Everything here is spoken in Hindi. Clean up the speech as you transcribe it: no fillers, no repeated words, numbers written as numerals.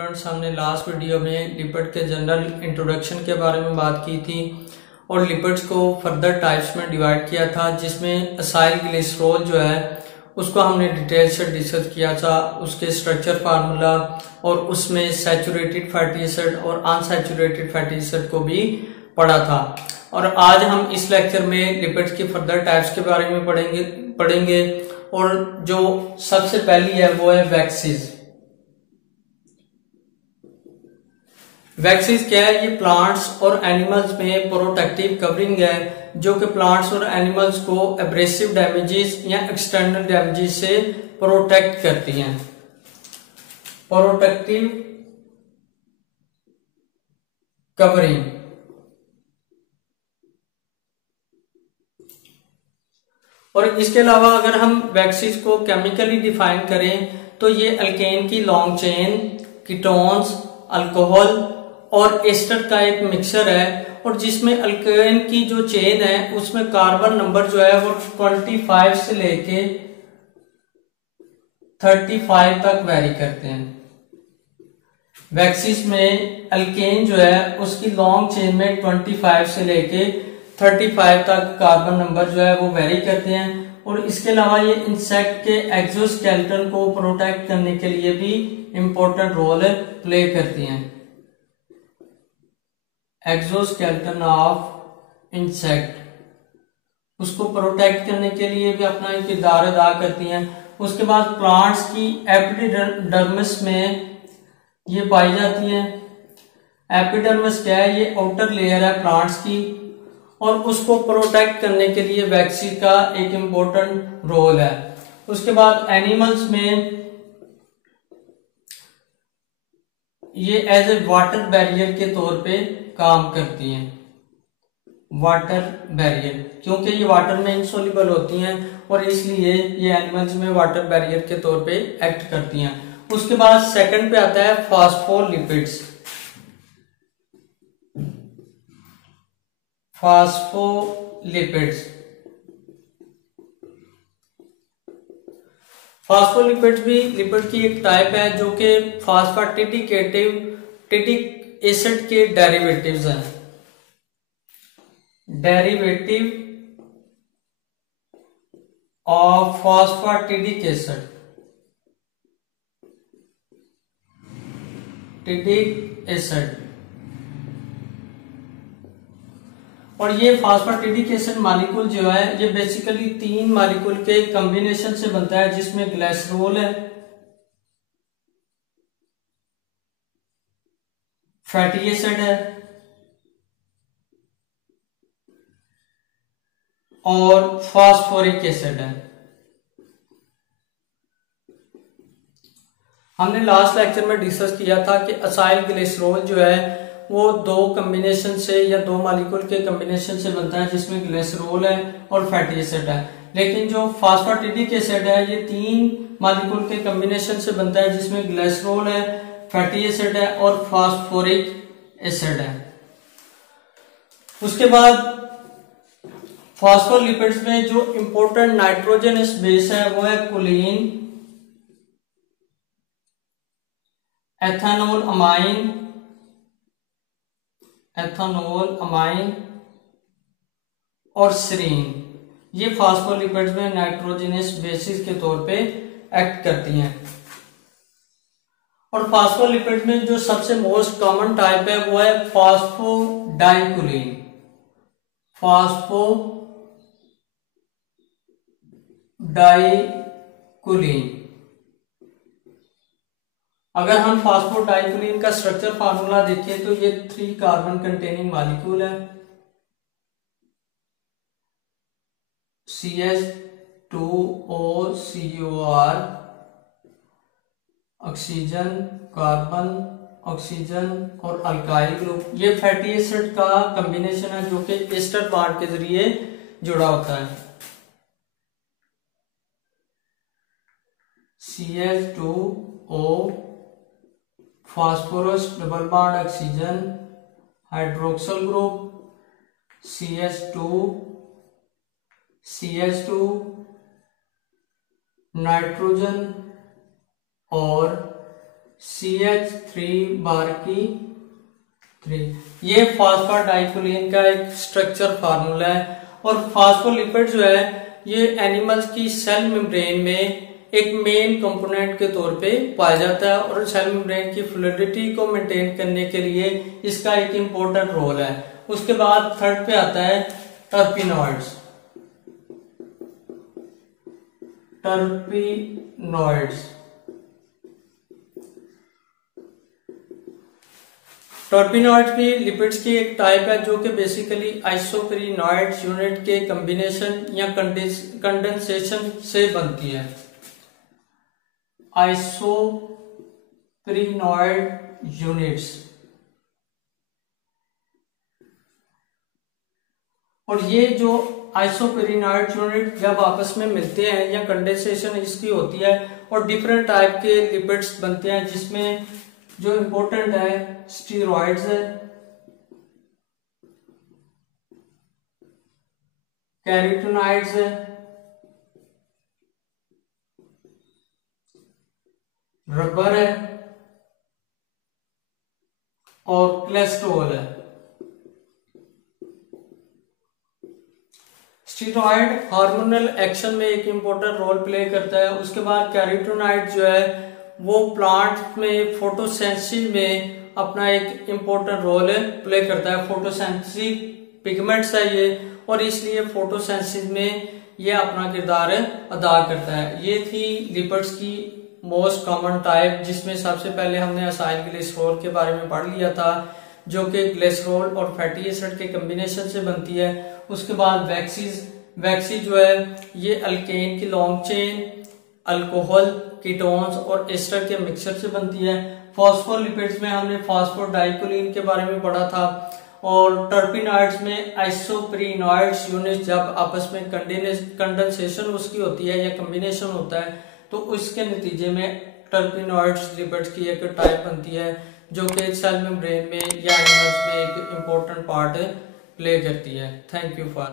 स्टूडेंट्स, हमने लास्ट वीडियो में लिपिड के जनरल इंट्रोडक्शन के बारे में बात की थी और लिपिड्स को फर्दर टाइप्स में डिवाइड किया था, जिसमें असाइल ग्लिसरॉल जो है उसको हमने डिटेल से डिस्कस किया था, उसके स्ट्रक्चर फार्मूला और उसमें सैचुरेटेड फैटी एसिड और अनसैचुरेटेड फैटी एसिड को भी पढ़ा था। और आज हम इस लेक्चर में लिपिड्स की फर्दर टाइप्स के बारे में पढ़ेंगे और जो सबसे पहली है वो है वैक्सीज। वैक्सीज क्या है? ये प्लांट्स और एनिमल्स में प्रोटेक्टिव कवरिंग है जो कि प्लांट्स और एनिमल्स को एब्रेसिव डैमेजेस या एक्सटर्नल डैमेजेस से प्रोटेक्ट करती हैं। Protective covering. और इसके अलावा अगर हम वैक्सीज को केमिकली डिफाइन करें तो ये अल्केन की लॉन्ग चेन, कीटोन्स, अल्कोहल और एस्टर का एक मिक्सचर है, और जिसमें अल्केन की जो चेन है उसमें कार्बन नंबर जो है वो 25 से लेके 35 तक वेरी करते हैं। वैक्सीज में अल्केन जो है उसकी लॉन्ग चेन में 25 से लेके 35 तक कार्बन नंबर जो है वो वेरी करते हैं। और इसके अलावा ये इंसेक्ट के एक्सोस्केलेटन को प्रोटेक्ट करने के लिए भी इंपॉर्टेंट रोल प्ले करती हैं। एक्सोस्केलेटन ऑफ इंसेक्ट उसको प्रोटेक्ट करने के लिए भी अपना एक किरदार अदा करती हैं। उसके बाद प्लांट्स की एपिडर्मिस में ये पाई जाती हैं। एपिडर्मिस क्या है? ये आउटर लेयर है प्लांट्स की, और उसको प्रोटेक्ट करने के लिए वैक्सीन का एक इंपॉर्टेंट रोल है। उसके बाद एनिमल्स में ये एज ए वाटर बैरियर के तौर पे काम करती हैं। वाटर बैरियर, क्योंकि ये वाटर में इनसोल्यूबल होती हैं और इसलिए ये एनिमल्स में वाटर बैरियर के तौर पे एक्ट करती हैं। उसके बाद सेकंड पे आता है फास्फोलिपिड्स। फास्फोलिपिड्स फास्फोलिपिड्स भी लिपिड की एक टाइप है जो कि फास्फाटिडिक एसिड के डेरिवेटिव्स हैं। डेरिवेटिव ऑफ फास्फाटिडिक एसिड, टिडिक एसिड। और ये फास्फाटिडिक एसिड मॉलिक्यूल जो है ये बेसिकली 3 मॉलिक्यूल के कॉम्बिनेशन से बनता है, जिसमें ग्लिसरॉल है, फैटी एसिड है और फास्फोरिक एसिड है। हमने लास्ट लेक्चर में डिस्कस किया था कि असाइल ग्लिसरॉल जो है वो 2 कॉम्बिनेशन से या 2 मॉलिक्यूल के कॉम्बिनेशन से बनता है, जिसमें ग्लिसरॉल है और फैटी एसिड है। लेकिन जो फास्फाटिडिक एसिड है ये 3 मॉलिक्यूल के कॉम्बिनेशन से बनता है, जिसमें ग्लिसरॉल है, फैटी एसिड है और फास्फोरिक एसिड है। उसके बाद फास्फोलिपिड्स में जो इंपॉर्टेंट नाइट्रोजनस बेस है वो है कोलिन, एथेनॉल अमाइन और सेरीन। ये फास्फोलिपिड्स में नाइट्रोजनस बेसिस के तौर पे एक्ट करती हैं। और फास्फोलिपिड्स में जो सबसे मोस्ट कॉमन टाइप है वो है फास्फोडाइकुलिन। फास्फोडाइकुलिन। अगर हम फास्फोडाइकुलिन का स्ट्रक्चर फार्मूला देखें तो ये 3 कार्बन कंटेनिंग मॉलिक्यूल है। CH2OCOR, ऑक्सीजन, कार्बन, ऑक्सीजन और अल्काइल ग्रुप। ये फैटी एसिड का कॉम्बिनेशन है जो कि एस्टर बॉन्ड के जरिए जुड़ा होता है। CH2O, phosphorus, double bond oxygen, hydroxyl group, CH2 nitrogen और CH3 बार की 3। ये फास्फोडाइकोलिन का एक स्ट्रक्चर फार्मूला है। और फास्फोलिपिड जो है ये एनिमल्स की सेल मेम्ब्रेन में एक मेन कंपोनेंट के तौर पे पाया जाता है और सेल मेम्ब्रेन की फ्लूइडिटी को मेंटेन करने के लिए इसका एक इम्पोर्टेंट रोल है। उसके बाद थर्ड पे आता है टर्पिनॉइड्स। टर्पिनॉइड्स भी लिपिड्स की एक टाइप है जो कि बेसिकली आइसोपेरिनॉइड्स यूनिट के कॉम्बिनेशन या कंडेंसेशन से बनती है। आइसोपेरिनॉइड यूनिट्स। और ये जो आइसोपेरिनॉइड यूनिट जब आपस में मिलते हैं या कंडेंसेशन इसकी होती है और डिफरेंट टाइप के लिपिड्स बनते हैं, जिसमें जो इंपॉर्टेंट है स्टीरॉइड्स है, कैरोटीनॉइड्स है, रबर है और कोलेस्ट्रॉल है। स्टीरॉइड हार्मोनल एक्शन में एक इंपॉर्टेंट रोल प्ले करता है। उसके बाद कैरोटीनॉइड जो है वो प्लांट में फोटोसेंसिस में अपना एक इंपॉर्टेंट रोल प्ले करता है। फोटोसेंसिस पिगमेंट्स है ये, और इसलिए फोटोसेंसिस में ये अपना किरदार अदा करता है। ये थी लिपिड्स की मोस्ट कॉमन टाइप, जिसमें सबसे पहले हमने असाइल ग्लिसरॉल के बारे में पढ़ लिया था, जो कि ग्लिसरॉल और फैटी एसिड के कॉम्बिनेशन से बनती है। उसके बाद वैक्सीज जो है ये अल्केन की लॉन्ग चेन, अल्कोहल, कीटोन्स और एस्टर के मिक्सचर से बनती है। फॉस्फोलिपिड्स में हमने फास्फोडाइकोलिन के बारे में पढ़ा था। और टर्पिनॉइड्स में आइसोपेरिनॉइड्स यूनिट जब आपस में कंडेंसेशन उसकी होती है या कॉम्बिनेशन होता है तो उसके नतीजे में टर्पिनॉइड्स लिपिड्स की एक टाइप बनती है, जो कि सेल मेम्ब्रेन में या एनिमल्स में एक इम्पोर्टेंट पार्ट प्ले करती है। Thank you for